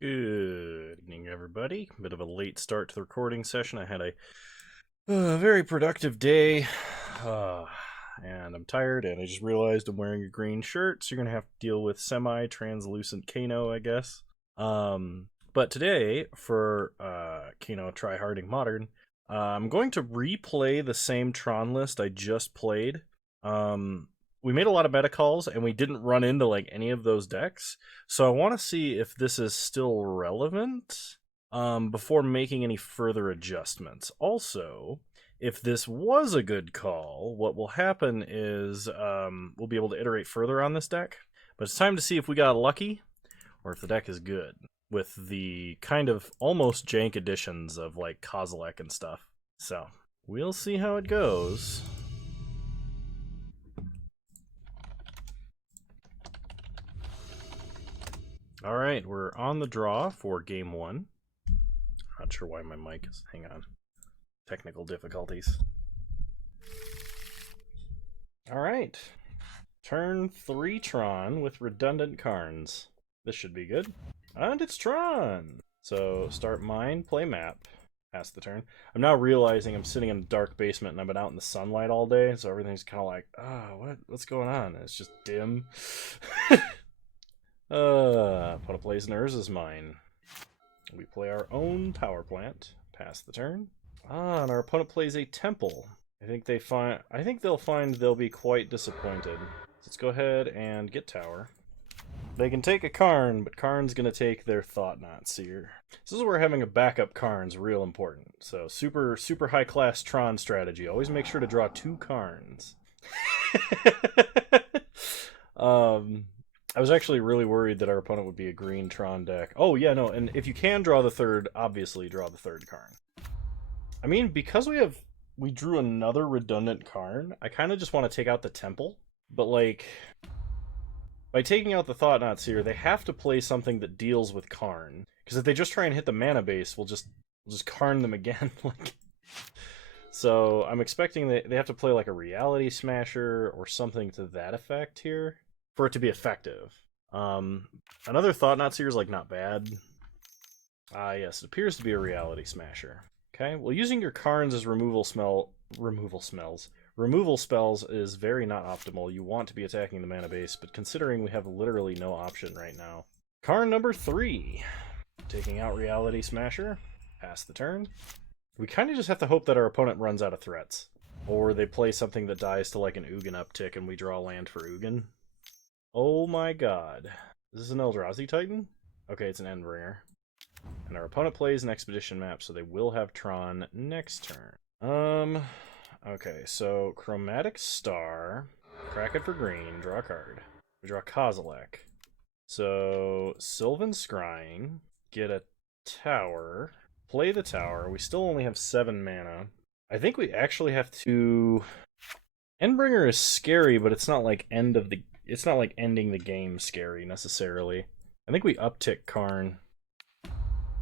Good evening, everybody. Bit of a late start to the recording session. I had a very productive day, and I'm tired, and I just realized I'm wearing a green shirt, so you're going to have to deal with semi-translucent Kano, I guess. But today, for Kano Tryharding Modern, I'm going to replay the same Tron list I just played. We made a lot of meta calls and we didn't run into like any of those decks, so I want to see if this is still relevant before making any further adjustments. Also, if this was a good call, what will happen is we'll be able to iterate further on this deck, but it's time to see if we got lucky or if the deck is good with the kind of almost jank additions of like Kozilek and stuff. So we'll see how it goes. Alright, we're on the draw for game one. Not sure why my mic is. Hang on. Technical difficulties. Alright. Turn 3 Tron with redundant Karns. This should be good. And it's Tron! So, start mine, play map. Pass the turn. I'm now realizing I'm sitting in a dark basement and I've been out in the sunlight all day, so everything's kind of like, what's going on? And it's just dim. Opponent plays Urza's mine. We play our own power plant. Pass the turn. And our opponent plays a temple. I think they'll find they'll be quite disappointed. Let's go ahead and get tower. They can take a Karn, but Karn's gonna take their Thought-Knot Seer. This is where having a backup Karn's real important. So super high class Tron strategy. Always make sure to draw 2 Karns. I was actually really worried that our opponent would be a green Tron deck. Oh, yeah, no, and if you can draw the third, obviously draw the third Karn. I mean, because we drew another redundant Karn, I kind of just want to take out the Temple. But, like, by taking out the Thought-Knot Seer, they have to play something that deals with Karn. Because if they just try and hit the mana base, we'll just Karn them again. So I'm expecting they have to play, like, a Reality Smasher or something to that effect here for it to be effective. Another Thought-Knot Seer is like not bad. Yes, it appears to be a Reality Smasher. Okay, well, using your Karns as removal spells is very not optimal. You want to be attacking the mana base, but considering we have literally no option right now. Karn number 3. Taking out Reality Smasher. Pass the turn. We kind of just have to hope that our opponent runs out of threats. Or they play something that dies to like an Ugin uptick and we draw land for Ugin. Oh my god. Is this an Eldrazi Titan? Okay, it's an Endbringer. And our opponent plays an Expedition map, so they will have Tron next turn. Okay, so Chromatic Star, crack it for green, draw a card. We draw Kozilek. So, Sylvan Scrying, get a tower, play the tower. We still only have 7 mana. I think we actually have to... Endbringer is scary, but it's not like it's not like ending the game scary, necessarily. I think we uptick Karn.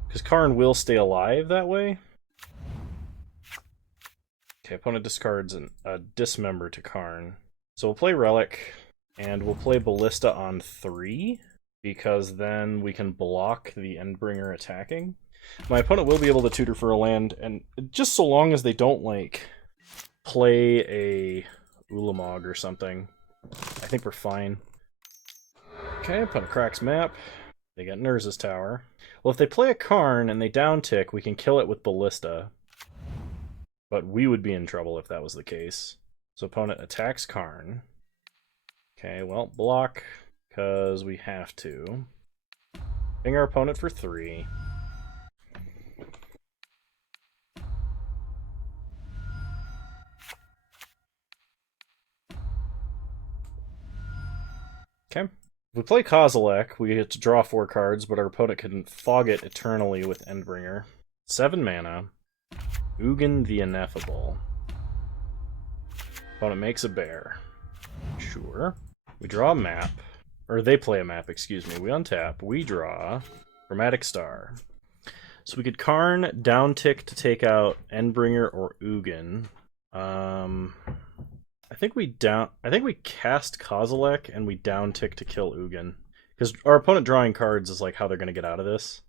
Because Karn will stay alive that way. Okay, opponent discards a Dismember to Karn. So we'll play Relic, and we'll play Ballista on 3, because then we can block the Endbringer attacking. My opponent will be able to tutor for a land, and just so long as they don't, like, play a Ulamog or something, I think we're fine. Okay, opponent cracks map. They got Urza's tower. Well, if they play a Karn and they downtick, we can kill it with Ballista. But we would be in trouble if that was the case. So opponent attacks Karn. Okay, well, block, because we have to. Ping our opponent for 3. Okay. If we play Kozilek, we get to draw 4 cards, but our opponent can fog it eternally with Endbringer. 7 mana. Ugin the Ineffable. Opponent makes a bear. Sure. We draw a map. Or they play a map, excuse me. We untap. We draw Chromatic Star. So we could Karn downtick to take out Endbringer or Ugin. I think we cast Kozilek and we downtick to kill Ugin. Because our opponent drawing cards is like how they're going to get out of this.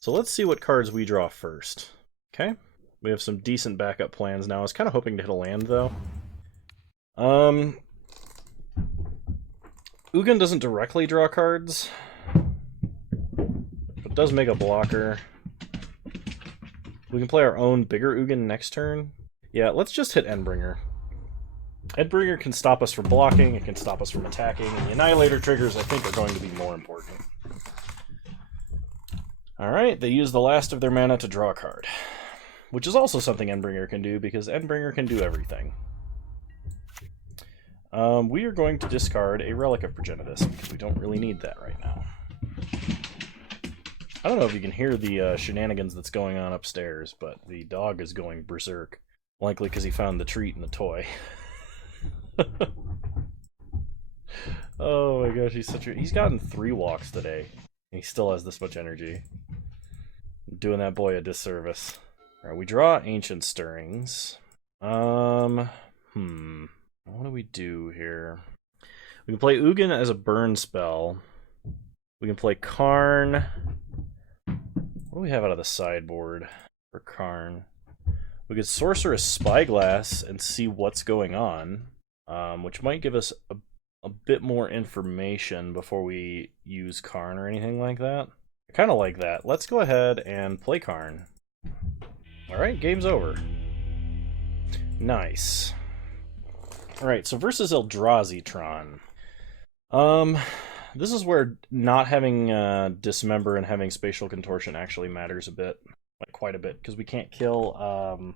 So let's see what cards we draw first. Okay, we have some decent backup plans now. I was kind of hoping to hit a land, though. Ugin doesn't directly draw cards, but does make a blocker. We can play our own bigger Ugin next turn. Yeah, let's just hit Endbringer. Endbringer can stop us from blocking, it can stop us from attacking, and the Annihilator triggers, I think, are going to be more important. Alright, they use the last of their mana to draw a card. Which is also something Endbringer can do, because Endbringer can do everything. We are going to discard a Relic of Progenitus, because we don't really need that right now. I don't know if you can hear the shenanigans that's going on upstairs, but the dog is going berserk. Likely because he found the treat in the toy. Oh my gosh, he's gotten 3 walks today. And he still has this much energy. I'm doing that boy a disservice. Alright, we draw Ancient Stirrings. What do we do here? We can play Ugin as a burn spell. We can play Karn. What do we have out of the sideboard for Karn? We could Sorceress Spyglass and see what's going on, which might give us a bit more information before we use Karn or anything like that. I kind of like that. Let's go ahead and play Karn. Alright, game's over. Nice. Alright, so versus Eldrazi-Tron. This is where not having Dismember and having Spatial Contortion actually matters a bit. Like, quite a bit, because we can't kill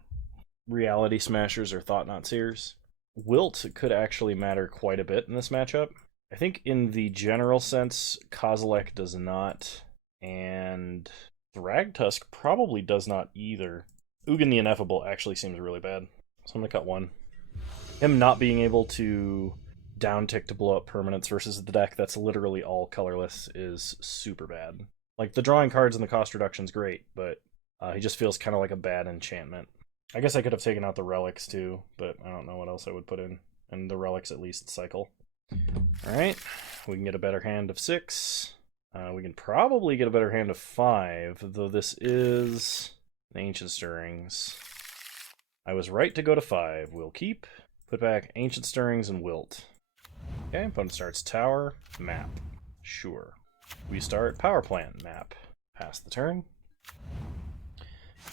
Reality Smashers or Thought-Knot Seers. Wilt could actually matter quite a bit in this matchup. I think in the general sense, Kozilek does not, and Thragtusk probably does not either. Ugin the Ineffable actually seems really bad, so I'm going to cut 1. Him not being able to downtick to blow up permanents versus the deck that's literally all colorless is super bad. Like, the drawing cards and the cost reduction's great, but he just feels kind of like a bad enchantment. I guess I could have taken out the relics too, but I don't know what else I would put in. And the relics at least cycle. Alright, we can get a better hand of 6. We can probably get a better hand of 5, though this is an Ancient Stirrings. I was right to go to 5. We'll keep. Put back Ancient Stirrings and Wilt. Okay, opponent starts Tower, map. Sure. We start Power Plant, map. Pass the turn.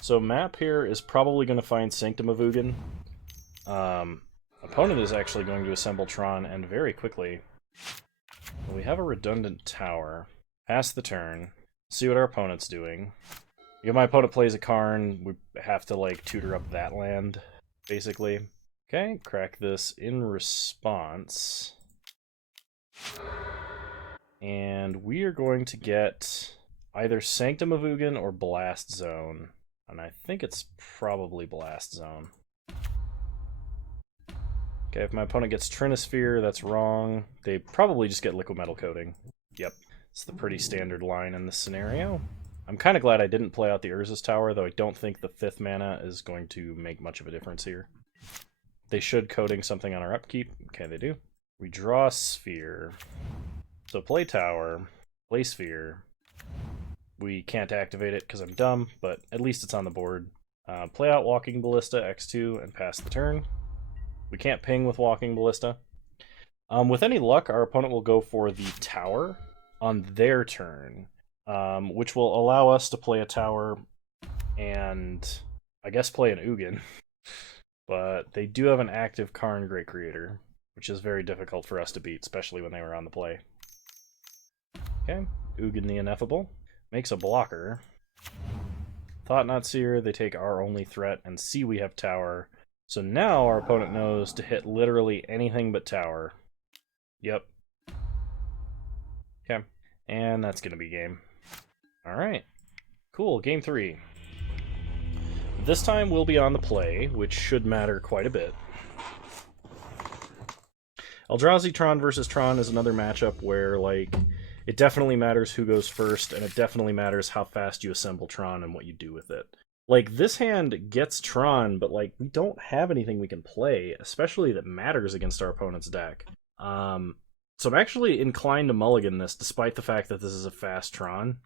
So map here is probably going to find Sanctum of Ugin. Opponent is actually going to assemble Tron, and very quickly. We have a redundant tower. Pass the turn. See what our opponent's doing. If my opponent plays a Karn, we have to, like, tutor up that land, basically. Okay, crack this in response. And we are going to get either Sanctum of Ugin or Blast Zone. And I think it's probably Blast Zone. Okay, if my opponent gets Trinisphere, that's wrong. They probably just get Liquid Metal Coating. Yep, it's the pretty standard line in this scenario. I'm kind of glad I didn't play out the Urza's Tower, though I don't think the 5th mana is going to make much of a difference here. They should Coating something on our upkeep. Okay, they do. We draw Sphere. So play Tower, play Sphere. We can't activate it because I'm dumb, but at least it's on the board. Play out Walking Ballista, X2, and pass the turn. We can't ping with Walking Ballista. With any luck, our opponent will go for the Tower on their turn, which will allow us to play a Tower and, I guess, play an Ugin. But they do have an active Karn Great Creator, which is very difficult for us to beat, especially when they were on the play. Okay, Ugin the Ineffable. Makes a blocker. Thought-Knot Seer, they take our only threat and see we have Tower. So now our opponent knows to hit literally anything but Tower. Yep. Okay, and that's going to be game. Alright, cool, game 3. This time we'll be on the play, which should matter quite a bit. Eldrazi-Tron versus Tron is another matchup where, like, it definitely matters who goes first, and it definitely matters how fast you assemble Tron and what you do with it. Like, this hand gets Tron, but, like, we don't have anything we can play, especially that matters against our opponent's deck. So I'm actually inclined to mulligan this, despite the fact that this is a fast Tron.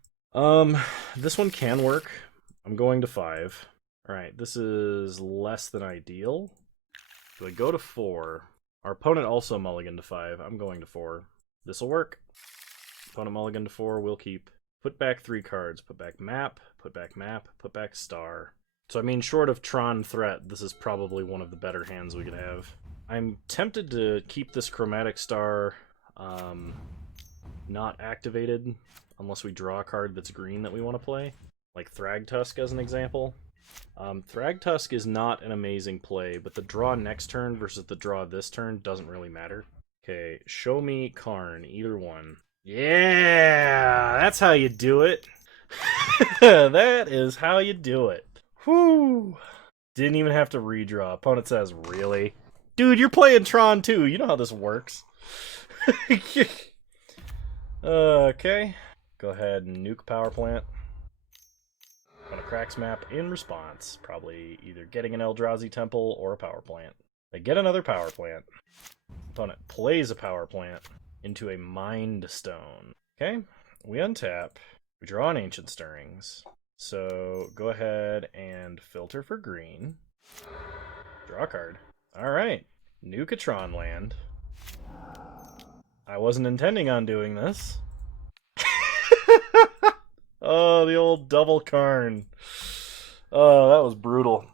This one can work. I'm going to 5. Alright, this is less than ideal. Do I go to 4? Our opponent also mulliganed to 5. I'm going to 4. This'll work. Opponent mulligan to 4, we'll keep. Put back 3 cards. Put back map, put back star. So I mean, short of Tron threat, this is probably one of the better hands we could have. I'm tempted to keep this chromatic star not activated unless we draw a card that's green that we want to play. Like Thragtusk as an example. Thragtusk is not an amazing play, but the draw next turn versus the draw this turn doesn't really matter. Okay, show me Karn, either one. Yeah, that's how you do it. That is how you do it. Whew. Didn't even have to redraw. Opponent says, really? Dude, you're playing Tron too. You know how this works. Okay. Go ahead and nuke power plant. On a cracks map in response. Probably either getting an Eldrazi temple or a power plant. They get another power plant. Opponent plays a power plant into a Mind Stone. Okay, we untap. We draw an Ancient Stirrings. So go ahead and filter for green. Draw a card. Alright, nuke a Tron land. I wasn't intending on doing this. Oh, the old double Karn. Oh, that was brutal.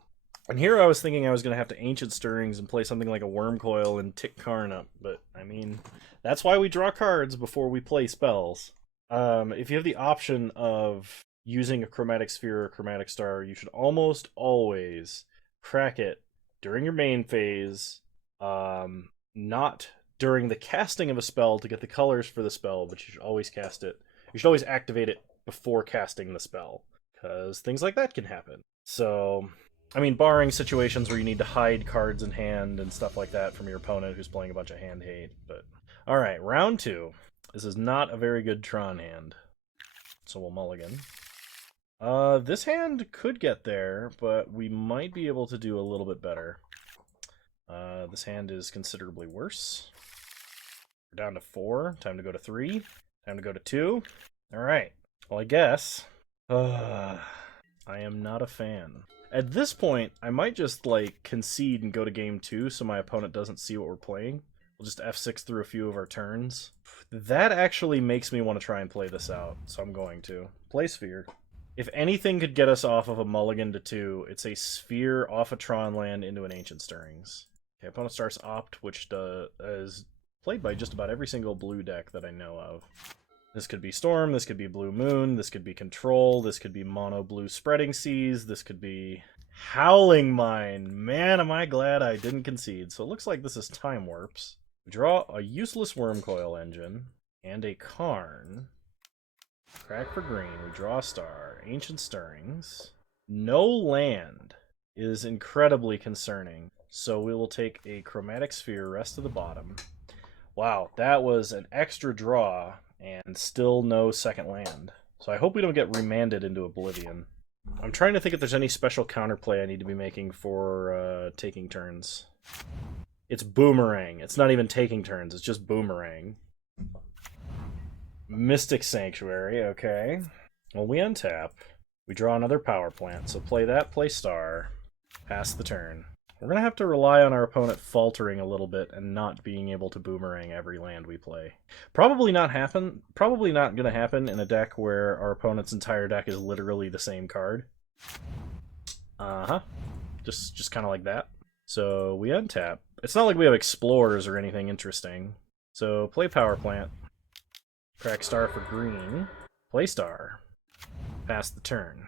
And here I was thinking I was going to have to Ancient Stirrings and play something like a Worm Coil and tick Karn up. But, I mean, that's why we draw cards before we play spells. If you have the option of using a Chromatic Sphere or Chromatic Star, you should almost always crack it during your main phase, not during the casting of a spell to get the colors for the spell, but you should always cast it. You should always activate it before casting the spell, because things like that can happen. So, I mean, barring situations where you need to hide cards in hand and stuff like that from your opponent who's playing a bunch of hand hate, but... Alright, round 2. This is not a very good Tron hand, so we'll mulligan. This hand could get there, but we might be able to do a little bit better. This hand is considerably worse. We're down to 4. Time to go to 3. Time to go to 2. Alright. Well, I guess. I am not a fan. At this point, I might just, like, concede and go to game 2 so my opponent doesn't see what we're playing. We'll just F6 through a few of our turns. That actually makes me want to try and play this out, so I'm going to. Play Sphere. If anything could get us off of a mulligan to 2, it's a Sphere off a Tron land into an Ancient Stirrings. Okay, opponent starts Opt, which is played by just about every single blue deck that I know of. This could be Storm, this could be Blue Moon, this could be Control, this could be Mono Blue Spreading Seas, this could be Howling Mine. Man, am I glad I didn't concede. So it looks like this is Time Warps. We draw a useless Worm Coil Engine and a Karn. Crack for green, we draw a star. Ancient Stirrings. No land is incredibly concerning, so we will take a Chromatic Sphere, rest to the bottom. Wow, that was an extra draw, and still no second land. So I hope we don't get remanded into Oblivion. I'm trying to think if there's any special counterplay I need to be making for taking turns. It's Boomerang. It's not even taking turns, it's just Boomerang. Mystic Sanctuary, okay. Well, we untap. We draw another power plant, so play that, play star. Pass the turn. We're going to have to rely on our opponent faltering a little bit and not being able to Boomerang every land we play. Probably not going to happen in a deck where our opponent's entire deck is literally the same card. Just kind of like that. So we untap. It's not like we have Explorers or anything interesting. So play power plant. Crack star for green. Play star. Pass the turn.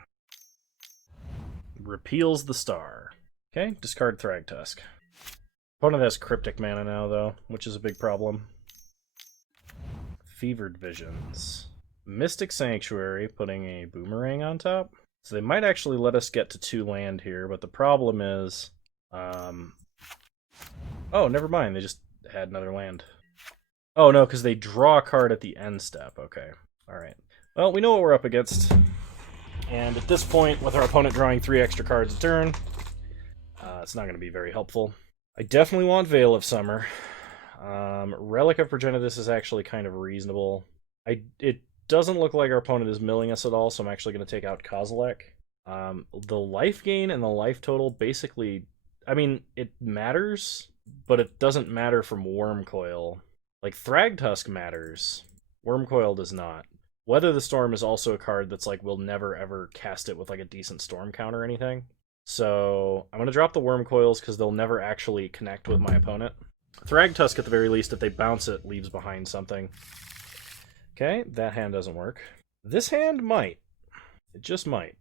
Repeals the star. Okay, discard Thragtusk. Opponent has Cryptic mana now, though, which is a big problem. Fevered Visions. Mystic Sanctuary, putting a Boomerang on top. So they might actually let us get to 2 land here, but the problem is... Oh, never mind, they just had another land. Oh, no, because they draw a card at the end step. Okay, alright. Well, we know what we're up against. And at this point, with our opponent drawing 3 extra cards a turn, it's not going to be very helpful. I definitely want Veil of Summer. Relic of Progenitus is actually kind of reasonable. It doesn't look like our opponent is milling us at all, so I'm actually going to take out Kozilek. The life gain and the life total basically, I mean, it matters, but it doesn't matter from Wormcoil. Like, Thragtusk matters. Wormcoil does not. Weather the Storm is also a card that's like, we'll never ever cast it with like a decent storm count or anything. So I'm going to drop the Wormcoils because they'll never actually connect with my opponent. Thragtusk, at the very least, if they bounce it, leaves behind something. Okay, that hand doesn't work. This hand might. It just might.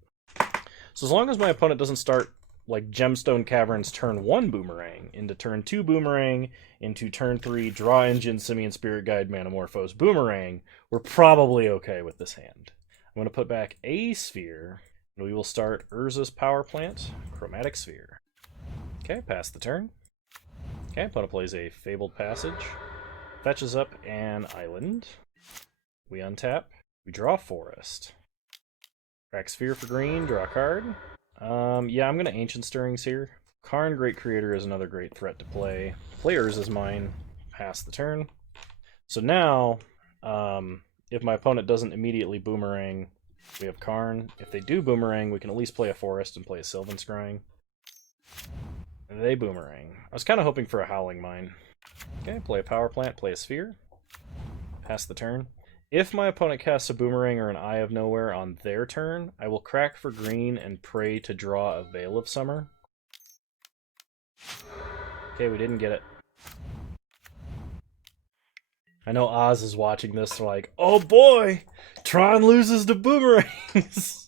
So as long as my opponent doesn't start like Gemstone Caverns turn 1 Boomerang, into turn 2 Boomerang, into turn 3 Draw Engine, Simian Spirit Guide, Manamorphose Boomerang, we're probably okay with this hand. I'm going to put back a Sphere, and we will start Urza's Power Plant, Chromatic Sphere. Okay, pass the turn. Okay, opponent plays a Fabled Passage, fetches up an island. We untap, we draw Forest. Crack Sphere for green, draw a card. Yeah, I'm going to Ancient Stirrings here. Karn, Great Creator, is another great threat to play. Play Urza's Mine, pass the turn. So now, if my opponent doesn't immediately Boomerang, we have Karn. If they do Boomerang, we can at least play a Forest and play a Sylvan Scrying. They Boomerang. I was kind of hoping for a Howling Mine. Okay, play a Power Plant, play a Sphere. Pass the turn. If my opponent casts a Boomerang or an Eye of Nowhere on their turn, I will crack for green and pray to draw a Veil of Summer. Okay, we didn't get it. I know Oz is watching this, like, oh boy! Tron loses to Boomerangs!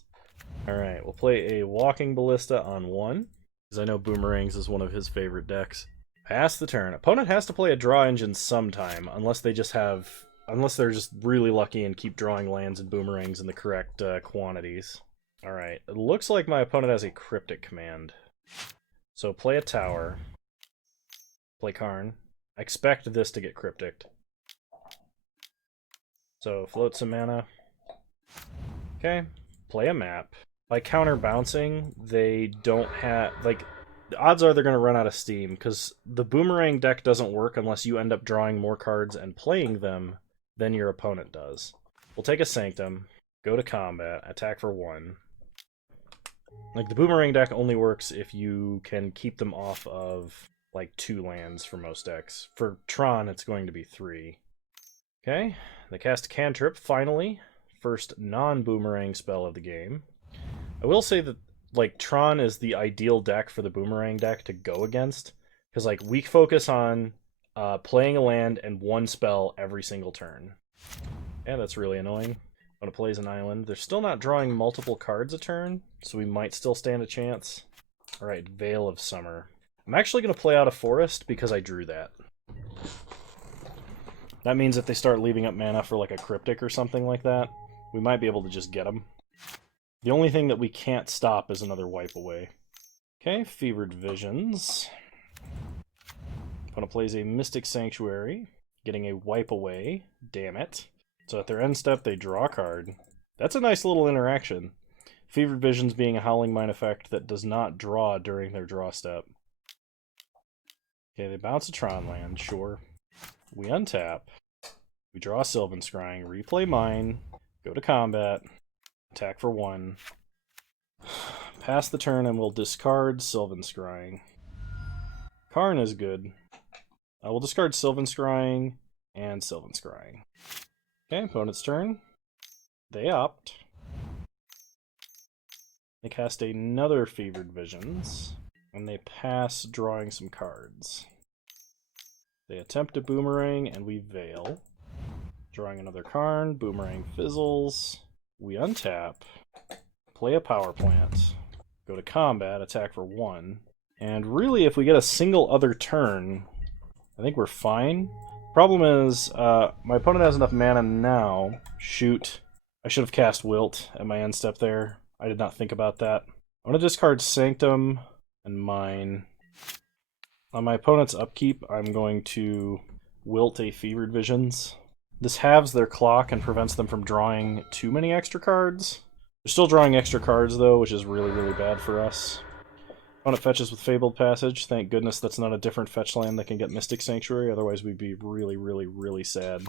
Alright, we'll play a Walking Ballista on 1, because I know Boomerangs is one of his favorite decks. Pass the turn. Opponent has to play a Draw Engine sometime, unless they just have... Unless they're just really lucky and keep drawing lands and Boomerangs in the correct quantities. Alright, it looks like my opponent has a Cryptic command. So play a Tower. Play Karn. I expect this to get Crypticed. So float some mana. Okay, play a map. By counter bouncing, they don't have... Like, the odds are they're going to run out of steam, because the Boomerang deck doesn't work unless you end up drawing more cards and playing them than your opponent does. We'll take a Sanctum, go to combat, attack for 1. Like, the Boomerang deck only works if you can keep them off of, like, 2 lands for most decks. For Tron, it's going to be 3. Okay, they cast Cantrip, finally. First non-Boomerang spell of the game. I will say that, like, Tron is the ideal deck for the Boomerang deck to go against, because, like, we focus on playing a land and 1 spell every single turn. Yeah, that's really annoying. When it plays an island, they're still not drawing multiple cards a turn, so we might still stand a chance. Alright, Veil of Summer. I'm actually going to play out a Forest because I drew that. That means if they start leaving up mana for like a Cryptic or something like that, we might be able to just get them. The only thing that we can't stop is another Wipe Away. Okay, Fevered Visions. Opponent plays a Mystic Sanctuary, getting a Wipe Away. Damn it. So at their end step, they draw a card. That's a nice little interaction. Fevered Visions being a Howling Mine effect that does not draw during their draw step. Okay, they bounce a Tron land, sure. We untap. We draw Sylvan Scrying, replay Mine, go to combat, attack for 1. Pass the turn and we'll discard Sylvan Scrying. Karn is good. I will discard Sylvan Scrying and Sylvan Scrying. Okay, opponent's turn. They opt. They cast another Fevered Visions, and they pass drawing some cards. They attempt a Boomerang, and we Veil. Drawing another Karn, Boomerang fizzles. We untap, play a Power Plant, go to combat, attack for 1. And really, if we get a single other turn, I think we're fine. Problem is, my opponent has enough mana now. Shoot. I should have cast Wilt at my end step there. I did not think about that. I'm going to discard Sanctum and Mine. On my opponent's upkeep, I'm going to Wilt a Fevered Visions. This halves their clock and prevents them from drawing too many extra cards. They're still drawing extra cards, though, which is really, really bad for us. Opponent fetches with Fabled Passage. Thank goodness that's not a different fetch land that can get Mystic Sanctuary, otherwise we'd be really, really, really sad.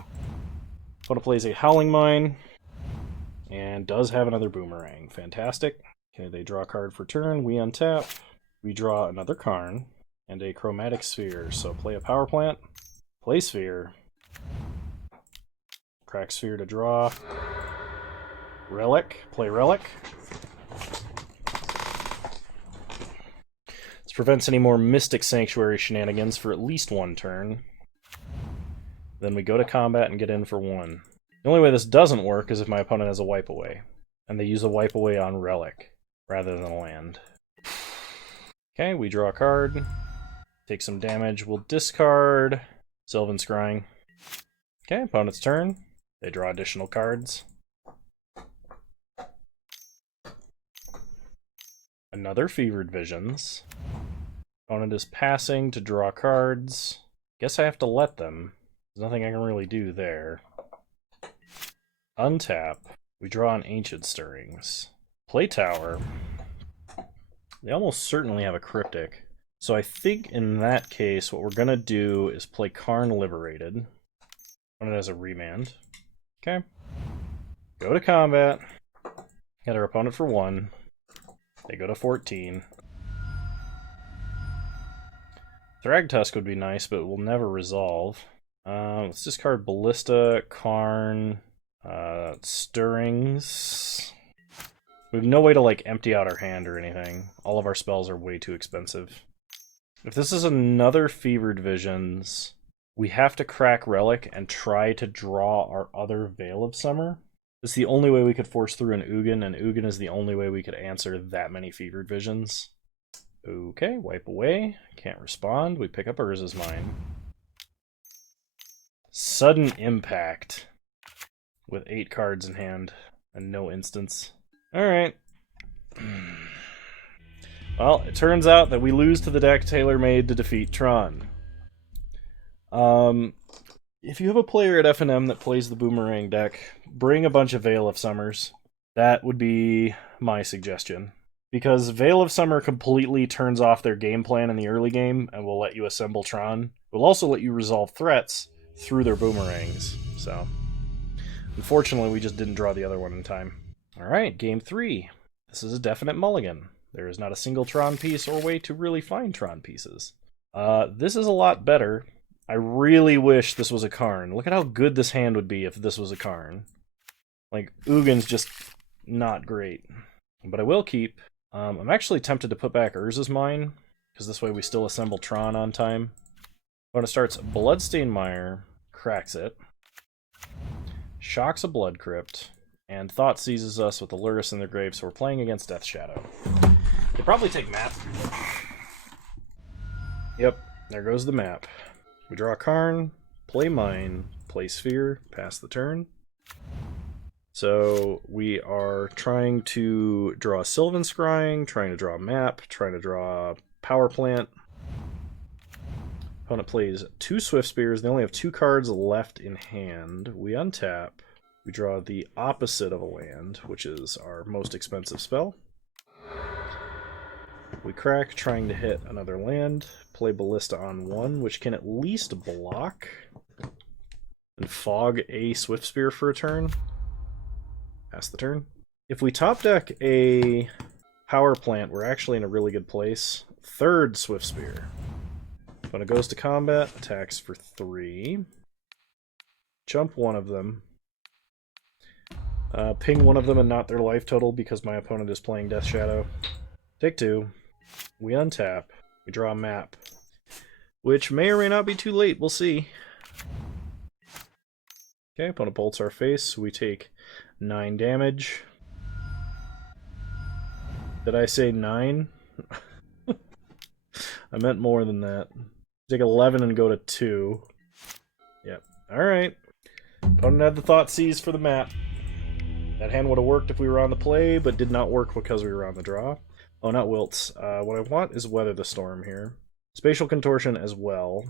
Opponent plays a Howling Mine, and does have another Boomerang. Fantastic. Okay, they draw a card for turn, we untap, we draw another Karn, and a Chromatic Sphere. So play a Power Plant, play Sphere, crack Sphere to draw, Relic, play Relic. This prevents any more Mystic Sanctuary shenanigans for at least one turn. Then we go to combat and get in for one. The only way this doesn't work is if my opponent has a Wipe Away, and they use a Wipe Away on Relic rather than a land. Okay, we draw a card, take some damage, we'll discard Sylvan Scrying. Okay, opponent's turn. They draw additional cards. Another Fevered Visions. Opponent is passing to draw cards. Guess I have to let them. There's nothing I can really do there. Untap. We draw an Ancient Stirrings. Play Tower. They almost certainly have a Cryptic. So I think in that case, what we're going to do is play Karn Liberated. Opponent has a Remand. Okay. Go to combat. Hit our opponent for 1. They go to 14. Thragtusk would be nice, but it will never resolve. Let's discard Ballista, Karn, Stirrings. We have no way to like empty out our hand or anything. All of our spells are way too expensive. If this is another Fevered Visions, we have to crack Relic and try to draw our other Veil of Summer. It's the only way we could force through an Ugin, and Ugin is the only way we could answer that many Fevered Visions. Okay, wipe away. Can't respond. We pick up Urza's Mine. Sudden Impact. With 8 cards in hand and no instance. Alright. Well, it turns out that we lose to the deck tailor-made to defeat Tron. If you have a player at FNM that plays the Boomerang deck, bring a bunch of Veil of Summers. That would be my suggestion. Because Veil of Summer completely turns off their game plan in the early game and will let you assemble Tron. It will also let you resolve threats through their Boomerangs. So, unfortunately, we just didn't draw the other one in time. Alright, game 3. This is a definite mulligan. There is not a single Tron piece or way to really find Tron pieces. This is a lot better. I really wish this was a Karn. Look at how good this hand would be if this was a Karn. Like, Ugin's just not great. But I will keep. I'm actually tempted to put back Urza's Mine, because this way we still assemble Tron on time. When it starts Bloodstained Mire, cracks it, shocks a Blood Crypt, and Thought seizes us with the Lurrus in their grave, so we're playing against Death Shadow. They probably take map. Yep, there goes the map. We draw a Karn, play Mine, play Sphere, pass the turn. So we are trying to draw Sylvan Scrying, trying to draw a map, trying to draw a Power Plant. Opponent plays 2 Swift Spears. They only have 2 cards left in hand. We untap. We draw the opposite of a land, which is our most expensive spell. We crack, trying to hit another land. Play Ballista on 1, which can at least block. And fog a Swift Spear for a turn. Pass the turn. If we top deck a Power Plant, we're actually in a really good place. 3rd Swift Spear. When it goes to combat, attacks for 3. Jump one of them. Ping one of them and not their life total because my opponent is playing Death Shadow. Take 2. We untap. We draw a map. Which may or may not be too late. We'll see. Okay, opponent bolts our face. We take 9 damage. Did I say 9? I meant more than that. Take 11 and go to 2. Yep. Alright. Opponent had the Thought Seize for the map. That hand would have worked if we were on the play, but did not work because we were on the draw. Oh, not Wilts. What I want is Weather the Storm here. Spatial Contortion as well.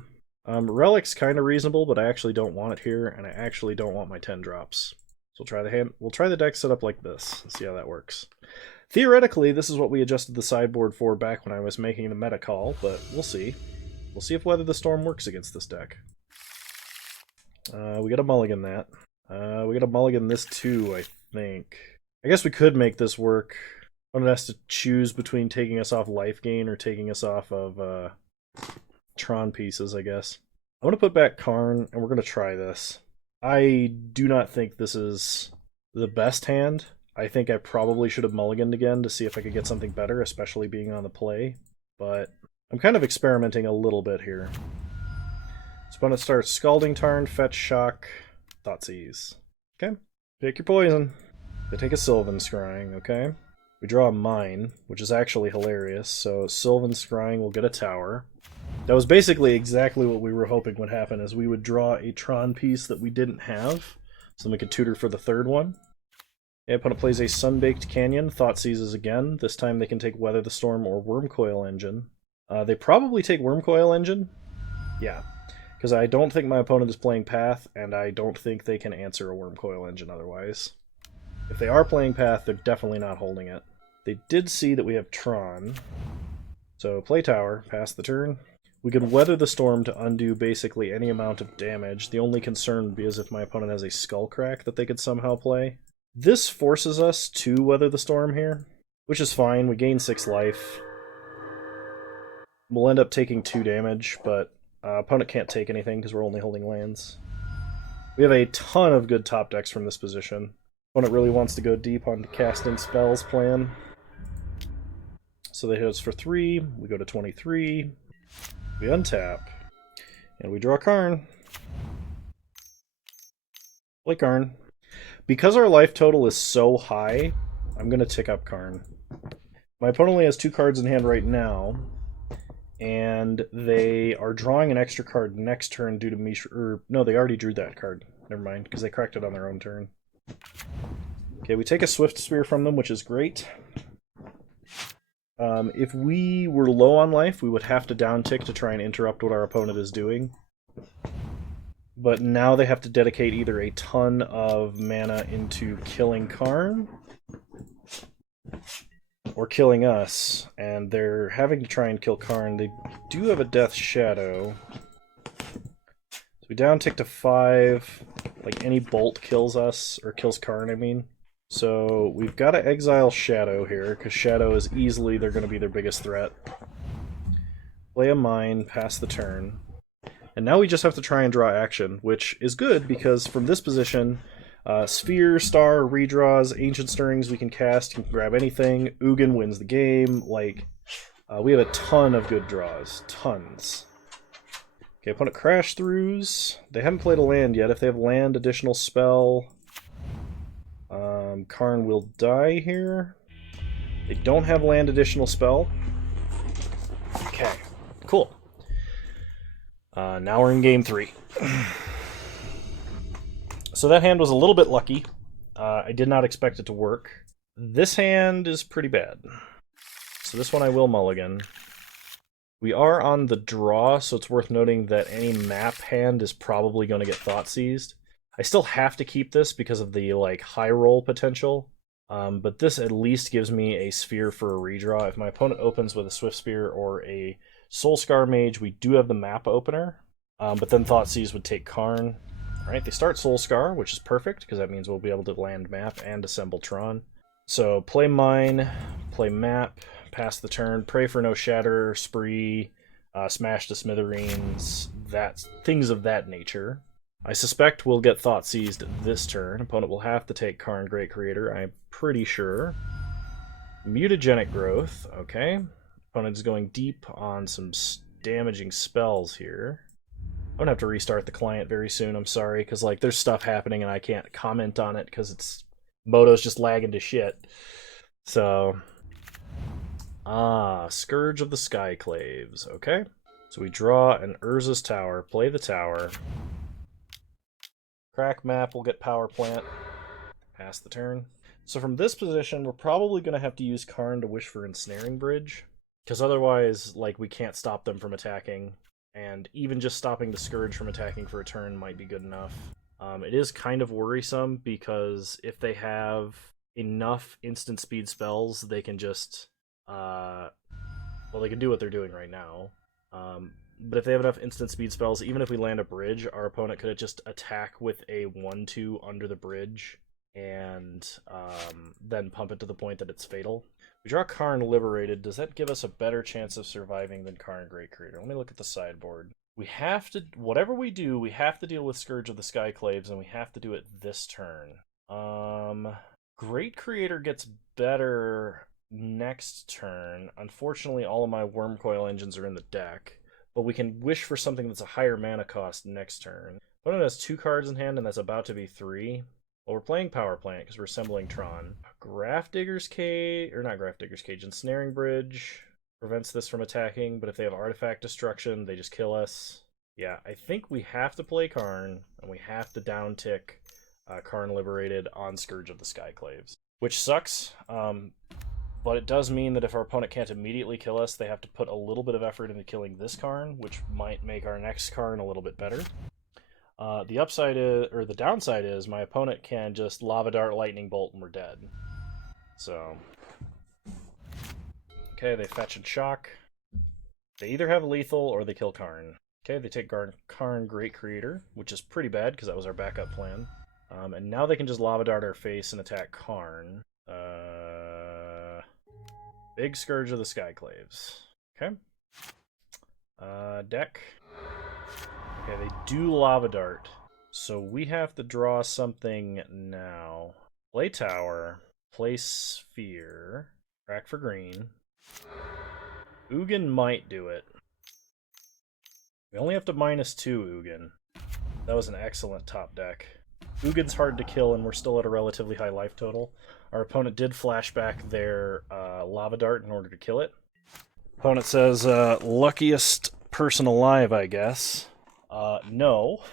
Relic's kind of reasonable, but I actually don't want it here, and I actually don't want my 10 drops. So We'll try the deck setup like this and see how that works. Theoretically, this is what we adjusted the sideboard for back when I was making the meta call, but we'll see. We'll see if Weather the Storm works against this deck. We gotta mulligan that. We gotta mulligan this too, I think. I guess we could make this work. One has to choose between taking us off life gain or taking us off of Tron pieces, I guess. I'm gonna put back Karn, and we're gonna try this. I do not think this is the best hand. I think I probably should have mulliganed again to see if I could get something better, especially being on the play. But I'm kind of experimenting a little bit here. So opponent starts Scalding Tarn, Fetch, Shock, Thoughtseize. Okay, pick your poison. They take a Sylvan Scrying, okay? We draw a Mine, which is actually hilarious, so Sylvan Scrying will get a tower. That was basically exactly what we were hoping would happen, is we would draw a Tron piece that we didn't have, so then we could tutor for the third one. The opponent plays a Sunbaked Canyon, Thoughtseizes again. This time they can take Weather the Storm or Wormcoil Engine. They probably take Wormcoil Engine. Yeah, because I don't think my opponent is playing Path, and I don't think they can answer a Wormcoil Engine otherwise. If they are playing Path, they're definitely not holding it. They did see that we have Tron, so play Tower, pass the turn. We could Weather the Storm to undo basically any amount of damage. The only concern would be as if my opponent has a Skullcrack that they could somehow play. This forces us to Weather the Storm here, which is fine. We gain 6 life. We'll end up taking 2 damage, but opponent can't take anything because we're only holding lands. We have a ton of good top decks from this position. Opponent really wants to go deep on the casting spells plan. So they hit us for 3, we go to 23, we untap, and we draw Karn. Play Karn. Because our life total is so high, I'm going to tick up Karn. My opponent only has 2 cards in hand right now, and they are drawing an extra card next turn due to me... no, they already drew that card. Never mind, because they cracked it on their own turn. Okay, we take a Swift Spear from them, which is great. If we were low on life, we would have to downtick to try and interrupt what our opponent is doing. But now they have to dedicate either a ton of mana into killing Karn or killing us, and they're having to try and kill Karn. They do have a Death Shadow. So we downtick to 5. Like, any bolt kills us, or kills Karn, I mean. So we've got to exile Shadow here, because Shadow is easily they're going to be their biggest threat. Play a Mine, pass the turn. And now we just have to try and draw action, which is good, because from this position, Sphere, Star, redraws, Ancient Stirrings we can cast, you can grab anything, Ugin wins the game, like, we have a ton of good draws. Tons. Okay, opponent Crash Throughs. They haven't played a land yet. If they have land, additional spell... Karn will die here. They don't have land additional spell. Okay, cool. Now we're in game 3. So that hand was a little bit lucky. I did not expect it to work. This hand is pretty bad. So this one I will mulligan. We are on the draw, so it's worth noting that any map hand is probably going to get Thoughtseized. I still have to keep this because of the like high roll potential, but this at least gives me a Sphere for a redraw. If my opponent opens with a Swift Spear or a Soulscar Mage, we do have the map opener, but then Thoughtseize would take Karn. Alright, they start Soulscar, which is perfect, because that means we'll be able to land map and assemble Tron. So play Mine, play map, pass the turn, pray for no Shatter, Spree, smash to Smithereens, things of that nature. I suspect we'll get Thoughtseized this turn. Opponent will have to take Karn Great Creator, I'm pretty sure. Mutagenic Growth, okay. Opponent is going deep on some damaging spells here. I'm gonna have to restart the client very soon, I'm sorry, because like there's stuff happening and I can't comment on it because it's Moto's just lagging to shit. So Scourge of the Skyclaves, okay. So we draw an Urza's Tower, play the tower. Crack map will get Power Plant. Pass the turn. So from this position, we're probably going to have to use Karn to wish for Ensnaring Bridge. Because otherwise, like, we can't stop them from attacking. And even just stopping the Scourge from attacking for a turn might be good enough. It is kind of worrisome because if they have enough instant speed spells, they can just well, they can do what they're doing right now. But if they have enough instant speed spells, even if we land a bridge, our opponent could just attack with a 1/2 under the bridge and then pump it to the point that it's fatal. We draw Karn Liberated. Does that give us a better chance of surviving than Karn Great Creator? Let me look at the sideboard. We have to, whatever we do, we have to deal with Scourge of the Skyclaves, and we have to do it this turn. Great Creator gets better next turn. Unfortunately, all of my Wormcoil engines are in the deck, but we can wish for something that's a higher mana cost next turn. Opponent has 2 cards in hand, and that's about to be 3. Well, we're playing Power Plant because we're assembling Tron. Grafdigger's Cage, or not Grafdigger's Cage, Ensnaring Bridge prevents this from attacking, but if they have Artifact Destruction, they just kill us. Yeah, I think we have to play Karn, and we have to downtick Karn Liberated on Scourge of the Skyclaves. Which sucks, but it does mean that if our opponent can't immediately kill us, they have to put a little bit of effort into killing this Karn, which might make our next Karn a little bit better. The upside is, or the downside is, my opponent can just Lava Dart, Lightning Bolt, and we're dead. So, okay, they fetch and shock. They either have lethal or they kill Karn. Okay, they take Karn Great Creator, which is pretty bad because that was our backup plan. And now they can just Lava Dart our face and attack Karn. Big Scourge of the Skyclaves. Okay. Deck. Okay, they do Lava Dart. So we have to draw something now. Play Tower. Play Sphere. Crack for green. Ugin might do it. We only have to -2 Ugin. That was an excellent top deck. Ugin's hard to kill, and we're still at a relatively high life total. Our opponent did flashback their Lava Dart in order to kill it. Opponent says, luckiest person alive, I guess. No.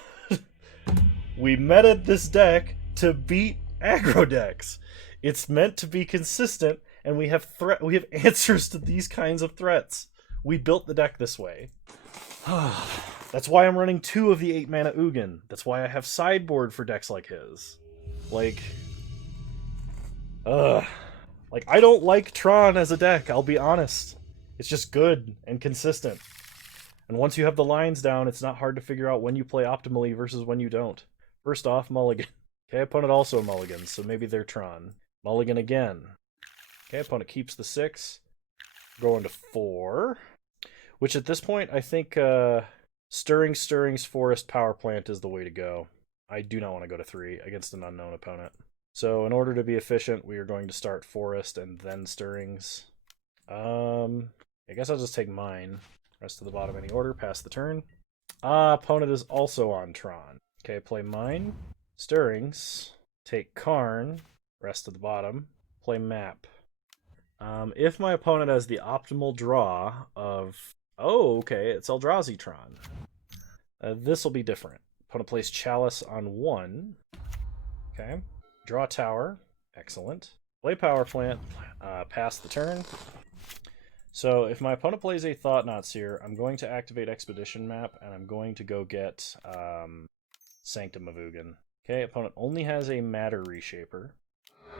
We meted this deck to beat aggro decks. It's meant to be consistent, and we have answers to these kinds of threats. We built the deck this way. That's why I'm running 2 of the 8 mana Ugin. That's why I have sideboard for decks like his. Like, I don't like Tron as a deck, I'll be honest. It's just good and consistent. And once you have the lines down, it's not hard to figure out when you play optimally versus when you don't. First off, Mulligan. Okay, opponent also mulligans, so maybe they're Tron. Mulligan again. Okay, opponent keeps the 6. Going to 4. Which at this point, I think Stirring's Forest Power Plant is the way to go. I do not want to go to 3 against an unknown opponent. So in order to be efficient, we are going to start Forest and then Stirrings. I guess I'll just take mine. Rest to the bottom any order, pass the turn. Opponent is also on Tron. Okay, play mine. Stirrings. Take Karn. Rest to the bottom. Play map. If my opponent has the optimal draw of... Oh, okay, it's Eldrazi Tron. This will be different. Opponent plays Chalice on 1. Okay. Draw Tower. Excellent. Play Power Plant. Pass the turn. So if my opponent plays a Thought-Knot Seer, I'm going to activate Expedition Map, and I'm going to go get Sanctum of Ugin. Okay, opponent only has a Matter Reshaper.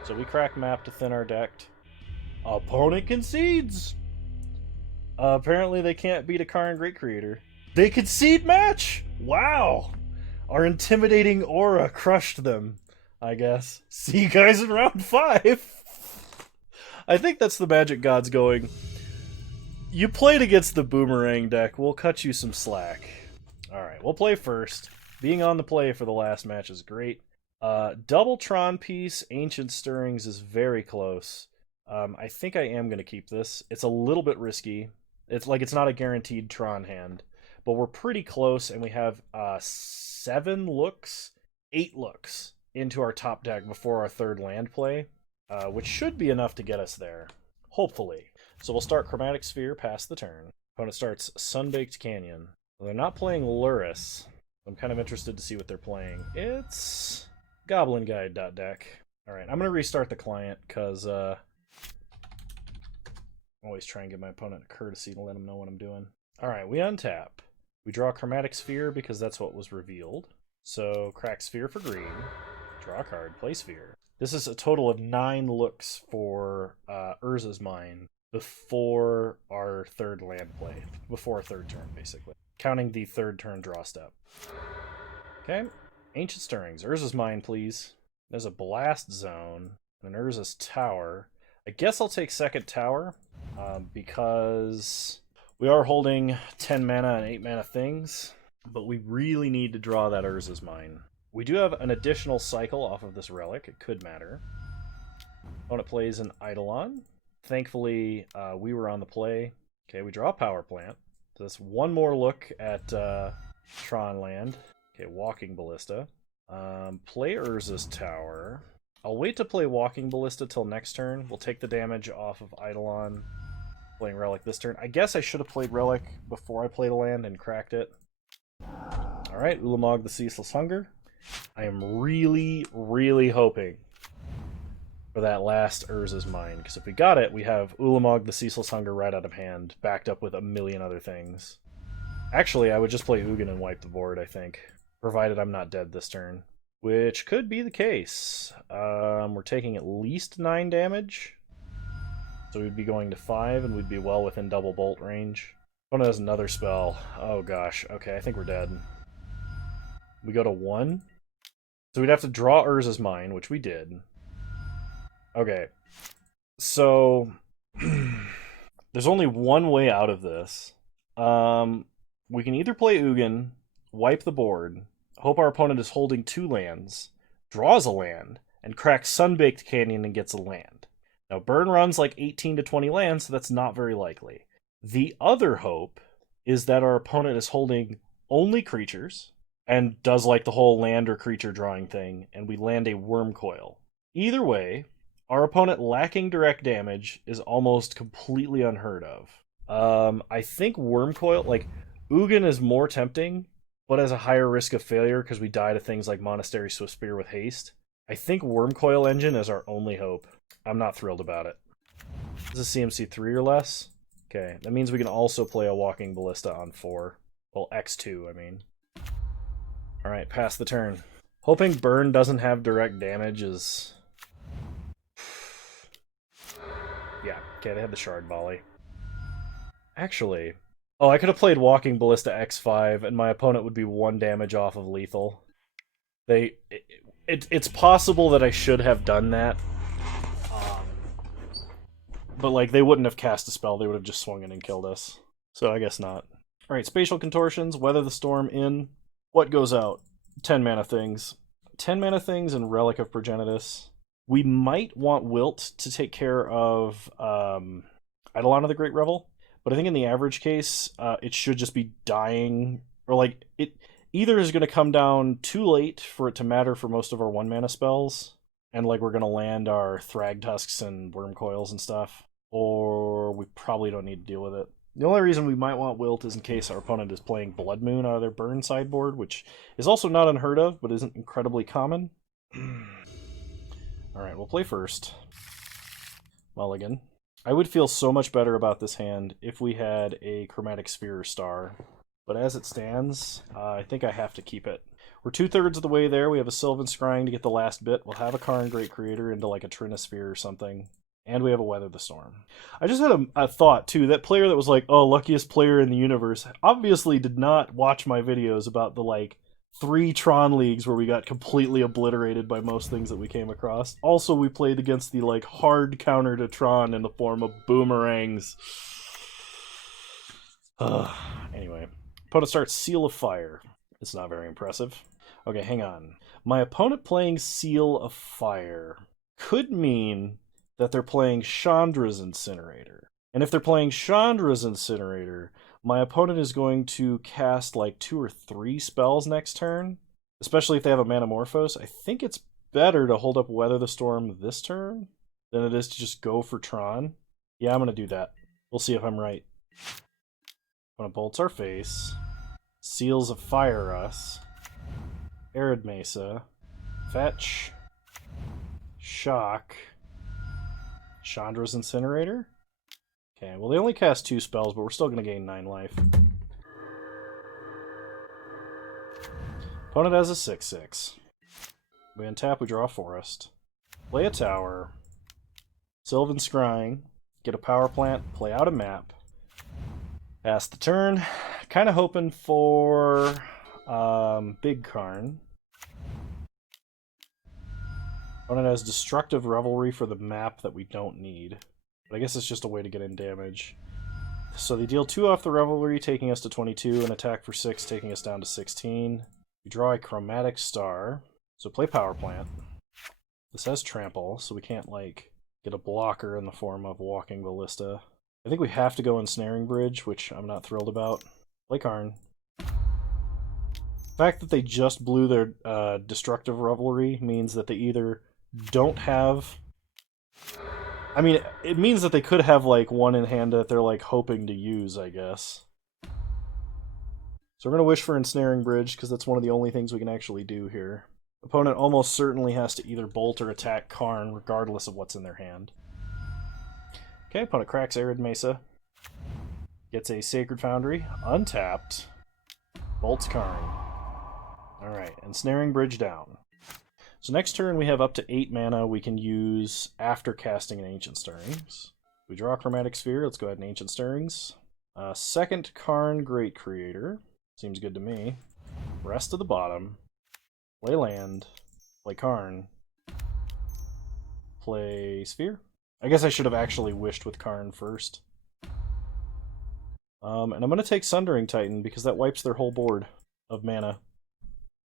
So we crack Map to thin our deck. Opponent concedes! Apparently they can't beat a Karn Great Creator. They concede match! Wow! Our intimidating aura crushed them, I guess. See you guys in round 5! I think that's the Magic Gods going, you played against the Boomerang deck, we'll cut you some slack. Alright, we'll play first. Being on the play for the last match is great. Double Tron piece, Ancient Stirrings is very close. I think I am going to keep this. It's a little bit risky. It's not a guaranteed Tron hand. But we're pretty close, and we have 7 looks, 8 looks into our top deck before our 3rd land play, which should be enough to get us there. Hopefully. So we'll start Chromatic Sphere, pass the turn. Opponent starts Sunbaked Canyon. Well, they're not playing Luris. I'm kind of interested to see what they're playing. It's Goblin Guide.deck. Alright, I'm going to restart the client, because I always try and give my opponent a courtesy to let him know what I'm doing. Alright, we untap. We draw Chromatic Sphere because that's what was revealed. So, crack Sphere for green. Draw a card, play Sphere. This is a total of 9 looks for Urza's Mine before our third land play. Before our third turn, basically. Counting the third turn draw step. Okay. Ancient Stirrings. Urza's Mine, please. There's a Blast Zone. And Urza's Tower. I guess I'll take second tower. Because we are holding 10 mana and 8 mana things. But we really need to draw that Urza's Mine. We do have an additional cycle off of this relic. It could matter. Opponent plays an Eidolon. Thankfully, we were on the play. Okay, we draw a Power Plant. So that's one more look at Tron land. Okay, Walking Ballista. Play Urza's Tower. I'll wait to play Walking Ballista till next turn. We'll take the damage off of Eidolon. Playing Relic this turn. I guess I should have played Relic before I played a land and cracked it. Alright, Ulamog the Ceaseless Hunger. I am really, really hoping for that last Urza's Mine, because if we got it, we have Ulamog the Ceaseless Hunger right out of hand, backed up with a million other things. Actually, I would just play Ugin and wipe the board, I think, provided I'm not dead this turn, which could be the case. We're taking at least 9 damage, so we'd be going to 5, and we'd be well within double bolt range. Opponent has another spell. Oh gosh, okay, I think we're dead. We go to 1. So we'd have to draw Urza's Mine, which we did. Okay. So there's only one way out of this. We can either play Ugin, wipe the board, hope our opponent is holding 2 lands, draws a land, and cracks Sunbaked Canyon and gets a land. Now, burn runs like 18 to 20 lands, so that's not very likely. The other hope is that our opponent is holding only creatures, and does like the whole land or creature drawing thing, and we land a Wormcoil. Either way, our opponent lacking direct damage is almost completely unheard of. I think Wormcoil, like, Ugin is more tempting, but has a higher risk of failure because we die to things like Monastery Swiftspear with haste. I think Wormcoil Engine is our only hope. I'm not thrilled about it. This is CMC 3 or less? Okay, that means we can also play a Walking Ballista on 4. Well, X2, I mean. Alright, pass the turn. Hoping burn doesn't have direct damage is... Yeah, okay, they had the Shard Volley. Actually... Oh, I could have played Walking Ballista X5, and my opponent would be 1 damage off of lethal. It's possible that I should have done that. But, like, they wouldn't have cast a spell, they would have just swung in and killed us. So I guess not. Alright, Spatial Contortions, Weather the Storm in... What goes out? 10 mana things. 10 mana things and Relic of Progenitus. We might want Wilt to take care of Eidolon of the Great Revel, but I think in the average case, it should just be dying, or like, it either is going to come down too late for it to matter for most of our 1 mana spells, and like we're going to land our Thragtusks and Wormcoils and stuff, or we probably don't need to deal with it. The only reason we might want Wilt is in case our opponent is playing Blood Moon out of their burn sideboard, which is also not unheard of, but isn't incredibly common. Alright, we'll play first. Mulligan. I would feel so much better about this hand if we had a Chromatic Sphere or Star, but as it stands, I think I have to keep it. We're 2/3 of the way there. We have a Sylvan Scrying to get the last bit. We'll have a Karn Great Creator into like a Trinisphere or something. And we have a Weather the Storm. I just had a thought, too. That player that was like, oh, luckiest player in the universe, obviously did not watch my videos about the, like, 3 Tron leagues where we got completely obliterated by most things that we came across. Also, we played against the, like, hard counter to Tron in the form of boomerangs. Anyway. Opponent starts Seal of Fire. It's not very impressive. Okay, hang on. My opponent playing Seal of Fire could mean that they're playing Chandra's Incinerator. And if they're playing Chandra's Incinerator, my opponent is going to cast like 2 or 3 spells next turn, especially if they have a Manamorphose. I think it's better to hold up Weather the Storm this turn than it is to just go for Tron. Yeah, I'm going to do that. We'll see if I'm right. Opponent bolts our face. Seals of Fire us. Arid Mesa. Fetch. Shock. Chandra's Incinerator? Okay, well they only cast 2 spells, but we're still going to gain 9 life. Opponent has a 6/6. We untap, we draw a forest. Play a tower. Sylvan Scrying. Get a power plant, play out a map. Pass the turn. Kind of hoping for Big Karn. Opponent has Destructive Revelry for the map that we don't need. But I guess it's just a way to get in damage. So they deal 2 off the Revelry, taking us to 22, and attack for 6, taking us down to 16. We draw a Chromatic Star. So play Power Plant. This has Trample, so we can't, like, get a blocker in the form of Walking Ballista. I think we have to go Ensnaring Bridge, which I'm not thrilled about. Play Karn. The fact that they just blew their Destructive Revelry means that they either don't have... I mean, it means that they could have, like, one in hand that they're, like, hoping to use, I guess. So we're going to wish for Ensnaring Bridge, because that's one of the only things we can actually do here. Opponent almost certainly has to either bolt or attack Karn, regardless of what's in their hand. Okay, opponent cracks Arid Mesa. Gets a Sacred Foundry, untapped. Bolts Karn. Alright, Ensnaring Bridge down. So next turn we have up to 8 mana we can use after casting an Ancient Stirrings. We draw a Chromatic Sphere, let's go ahead and Ancient Stirrings. Second Karn Great Creator. Seems good to me. Rest to the bottom. Play land. Play Karn. Play Sphere. I guess I should have actually wished with Karn first. And I'm going to take Sundering Titan because that wipes their whole board of mana.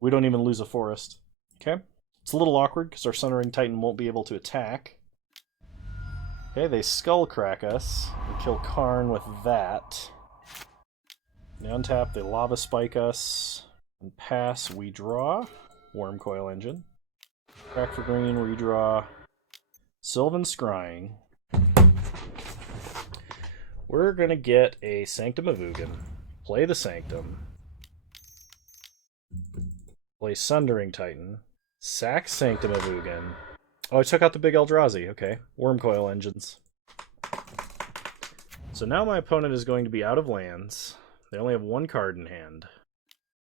We don't even lose a forest. Okay. It's a little awkward because our Sundering Titan won't be able to attack. Okay, they Skullcrack us. We kill Karn with that. They untap, they Lava Spike us. And pass, we draw. Wormcoil Engine. Crack for green, redraw. Sylvan Scrying. We're going to get a Sanctum of Ugin. Play the Sanctum. Play Sundering Titan. Sack Sanctum of Ugin. Oh, I took out the big Eldrazi. Okay. Wormcoil Engines. So now my opponent is going to be out of lands. They only have 1 card in hand.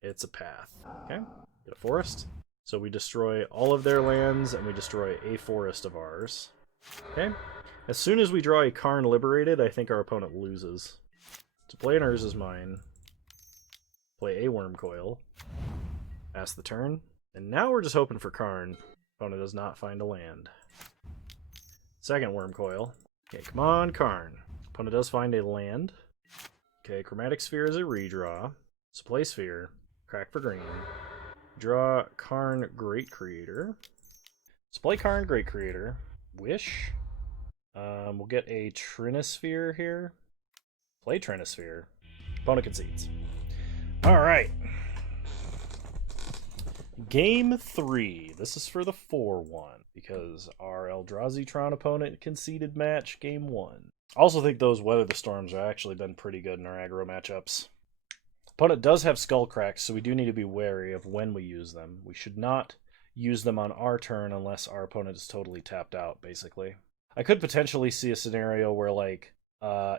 It's a path. Okay. Get a forest. So we destroy all of their lands, and we destroy a forest of ours. Okay. As soon as we draw a Karn Liberated, I think our opponent loses. To play an Urza's Mine. Play a Wormcoil. Pass the turn. And now we're just hoping for Karn. Opponent does not find a land. Second Wormcoil. Okay, come on, Karn. Opponent does find a land. Okay, Chromatic Sphere is a redraw. So play Sphere. Crack for green. Draw Karn Great Creator. So play Karn Great Creator. Wish. We'll get a Trinisphere here. Play Trinisphere. Opponent concedes. Alright. Game 3. This is for the 4-1, because our Eldrazi-Tron opponent conceded match Game 1. I also think those Weather the Storms have actually been pretty good in our aggro matchups. Opponent does have Skullcracks, so we do need to be wary of when we use them. We should not use them on our turn unless our opponent is totally tapped out, basically. I could potentially see a scenario where, like,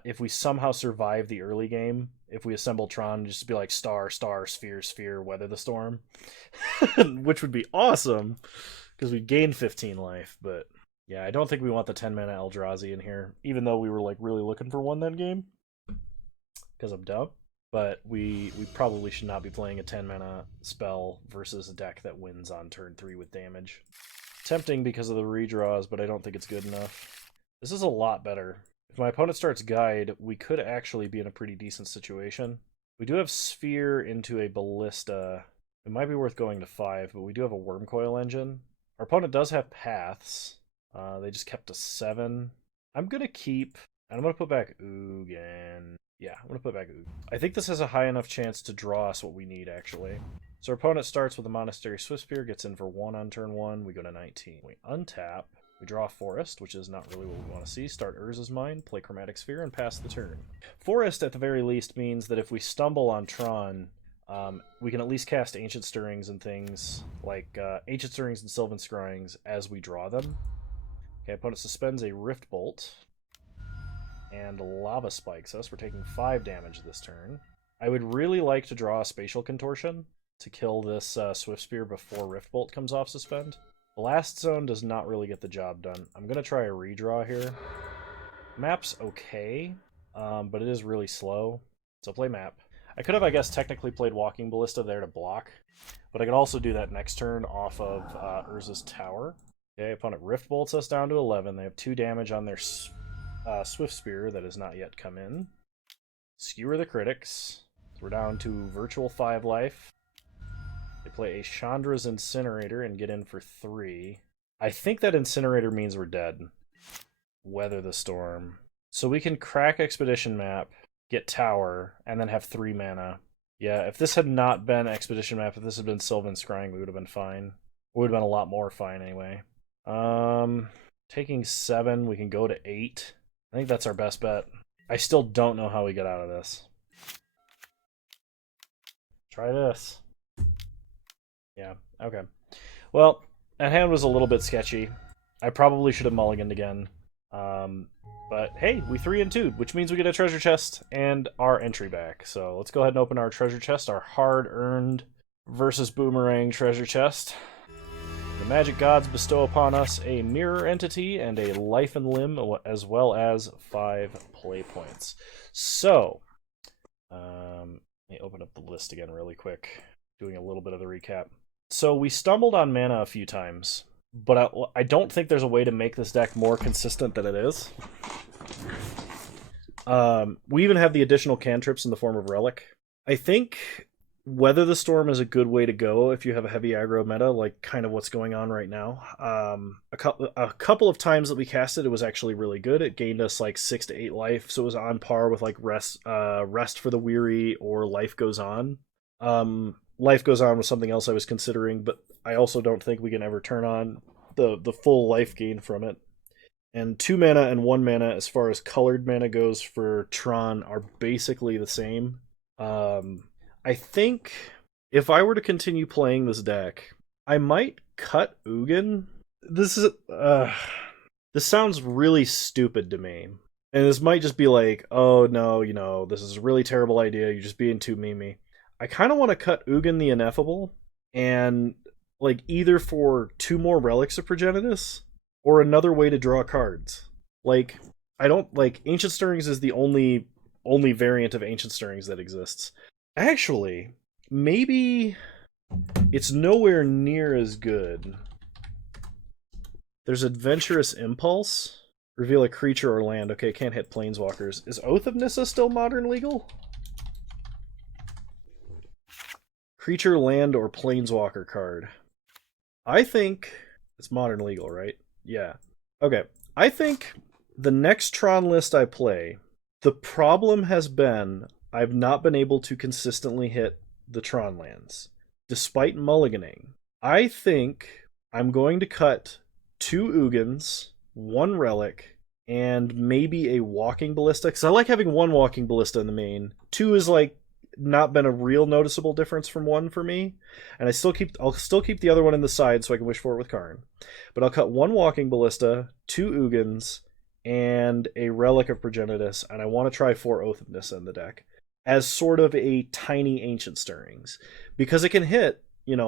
if we somehow survive the early game, if we assemble Tron, just be like star, star, sphere, sphere, Weather the Storm. Which would be awesome, because we gained 15 life, but yeah, I don't think we want the 10 mana Eldrazi in here, even though we were like really looking for one that game, because I'm dumb. But we probably should not be playing a 10 mana spell versus a deck that wins on turn 3 with damage. Tempting because of the redraws, but I don't think it's good enough. This is a lot better. If my opponent starts Guide, we could actually be in a pretty decent situation. We do have Sphere into a Ballista. It might be worth going to 5, but we do have a Wormcoil Engine. Our opponent does have Paths. They just kept to 7. I'm going to keep... I'm going to put back Ugin. Yeah, I'm going to put back Ugin. I think this has a high enough chance to draw us what we need, actually. So our opponent starts with a Monastery Swiftspear, gets in for 1 on turn 1. We go to 19. We untap. We draw a Forest, which is not really what we want to see. Start Urza's Mine, play Chromatic Sphere, and pass the turn. Forest, at the very least, means that if we stumble on Tron, we can at least cast Ancient Stirrings and things like Ancient Stirrings and Sylvan Scryings as we draw them. Okay, opponent suspends a Rift Bolt and Lava Spikes us. We're taking 5 damage this turn. I would really like to draw a Spatial Contortion to kill this Swift Spear before Rift Bolt comes off suspend. Blast Zone does not really get the job done. I'm going to try a redraw here. Map's okay, but it is really slow, so play map. I could have, I guess, technically played Walking Ballista there to block, but I could also do that next turn off of Urza's Tower. Okay, opponent Rift Bolts us down to 11. They have 2 damage on their Swift Spear that has not yet come in. Skewer the critics. So we're down to virtual 5 life. They play a Chandra's Incinerator and get in for 3. I think that Incinerator means we're dead. Weather the Storm. So we can crack Expedition Map, get Tower, and then have 3 mana. Yeah, if this had not been Expedition Map, if this had been Sylvan Scrying, we would have been fine. We would have been a lot more fine anyway. Taking 7, we can go to 8. I think that's our best bet. I still don't know how we get out of this. Try this. Yeah, okay. Well, that hand was a little bit sketchy. I probably should have mulliganed again. But hey, we 3-2'd, which means we get a treasure chest and our entry back. So let's go ahead and open our treasure chest, our hard-earned versus boomerang treasure chest. The magic gods bestow upon us a mirror entity and a life and limb, as well as 5 play points. So, let me open up the list again really quick, doing a little bit of the recap. So we stumbled on mana a few times, but I don't think there's a way to make this deck more consistent than it is. We even have the additional cantrips in the form of Relic. I think Weather the Storm is a good way to go if you have a heavy aggro meta, like kind of what's going on right now. A couple of times that we cast it, it was actually really good. It gained us like 6 to 8 life, so it was on par with like Rest for the Weary or Life Goes On. Life Goes On was something else I was considering, but I also don't think we can ever turn on the full life gain from it. And 2 mana and 1 mana as far as colored mana goes for Tron are basically the same. I think if I were to continue playing this deck, I might cut Ugin. This sounds really stupid to me. And this might just be like, oh no, this is a really terrible idea, you're just being too memey. I kind of want to cut Ugin the Ineffable, and like either for 2 more Relics of Progenitus, or another way to draw cards. Like, I don't like Ancient Stirrings is the only variant of Ancient Stirrings that exists. Actually, maybe it's nowhere near as good. There's Adventurous Impulse. Reveal a creature or land. Okay, can't hit planeswalkers. Is Oath of Nissa still modern legal? Creature, land, or planeswalker card. I think it's modern legal, right? Yeah. Okay. I think the next Tron list I play, the problem has been I've not been able to consistently hit the Tron lands, despite mulliganing. I think I'm going to cut 2 Ugins, 1 Relic, and maybe a Walking Ballista, because I like having 1 Walking Ballista in the main. 2 is like not been a real noticeable difference from 1 for me, and I'll still keep the other one in the side so I can wish for it with Karn. But I'll cut 1 Walking Ballista, 2 Ugins, and a Relic of Progenitus, and I want to try 4 Oath of Nissa in the deck as sort of a tiny Ancient Stirrings, because it can hit,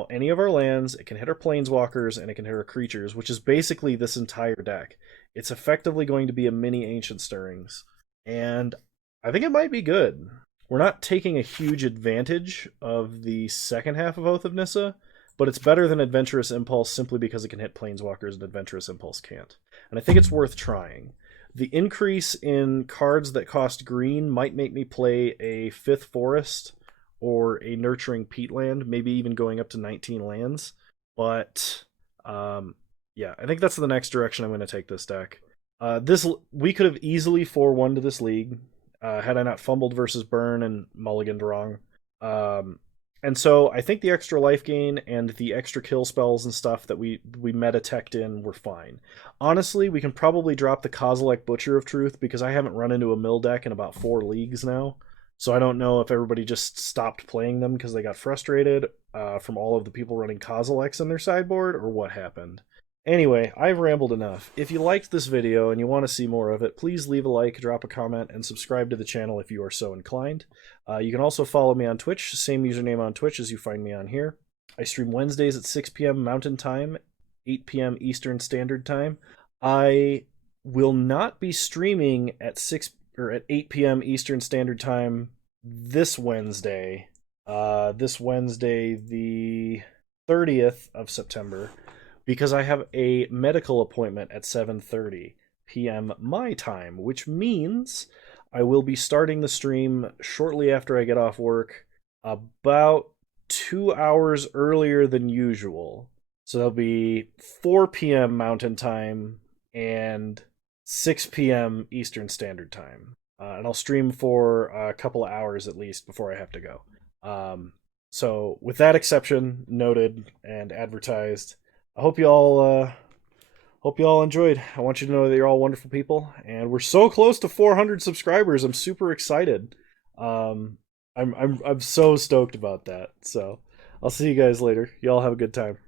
any of our lands, it can hit our planeswalkers, and it can hit our creatures, which is basically this entire deck. It's effectively going to be a mini Ancient Stirrings, and I think it might be good. We're not taking a huge advantage of the second half of Oath of Nissa, but it's better than Adventurous Impulse simply because it can hit planeswalkers and Adventurous Impulse can't. And I think it's worth trying. The increase in cards that cost green might make me play a 5th Forest or a Nurturing Peatland, maybe even going up to 19 lands. But yeah, I think that's the next direction I'm going to take this deck. We could have easily 4-1 to this league had I not fumbled versus Burn and mulliganed wrong. And so I think the extra life gain and the extra kill spells and stuff that we meta-teched in were fine. Honestly, we can probably drop the Kozilek Butcher of Truth because I haven't run into a mill deck in about 4 leagues now. So I don't know if everybody just stopped playing them because they got frustrated from all of the people running Kozileks in their sideboard or what happened. Anyway, I've rambled enough. If you liked this video and you want to see more of it, please leave a like, drop a comment, and subscribe to the channel if you are so inclined. You can also follow me on Twitch, same username on Twitch as you find me on here. I stream Wednesdays at 6 p.m. Mountain Time, 8 p.m. Eastern Standard Time. I will not be streaming at 8 p.m. Eastern Standard Time this Wednesday. This Wednesday, the 30th of September, because I have a medical appointment at 7:30 p.m. my time, which means I will be starting the stream shortly after I get off work, about 2 hours earlier than usual. So that'll be 4 p.m. Mountain Time and 6 p.m. Eastern Standard Time. And I'll stream for a couple of hours at least before I have to go. So with that exception noted and advertised, I hope you all enjoyed. I want you to know that you're all wonderful people, and we're so close to 400 subscribers. I'm super excited. I'm so stoked about that. So I'll see you guys later. Y'all have a good time.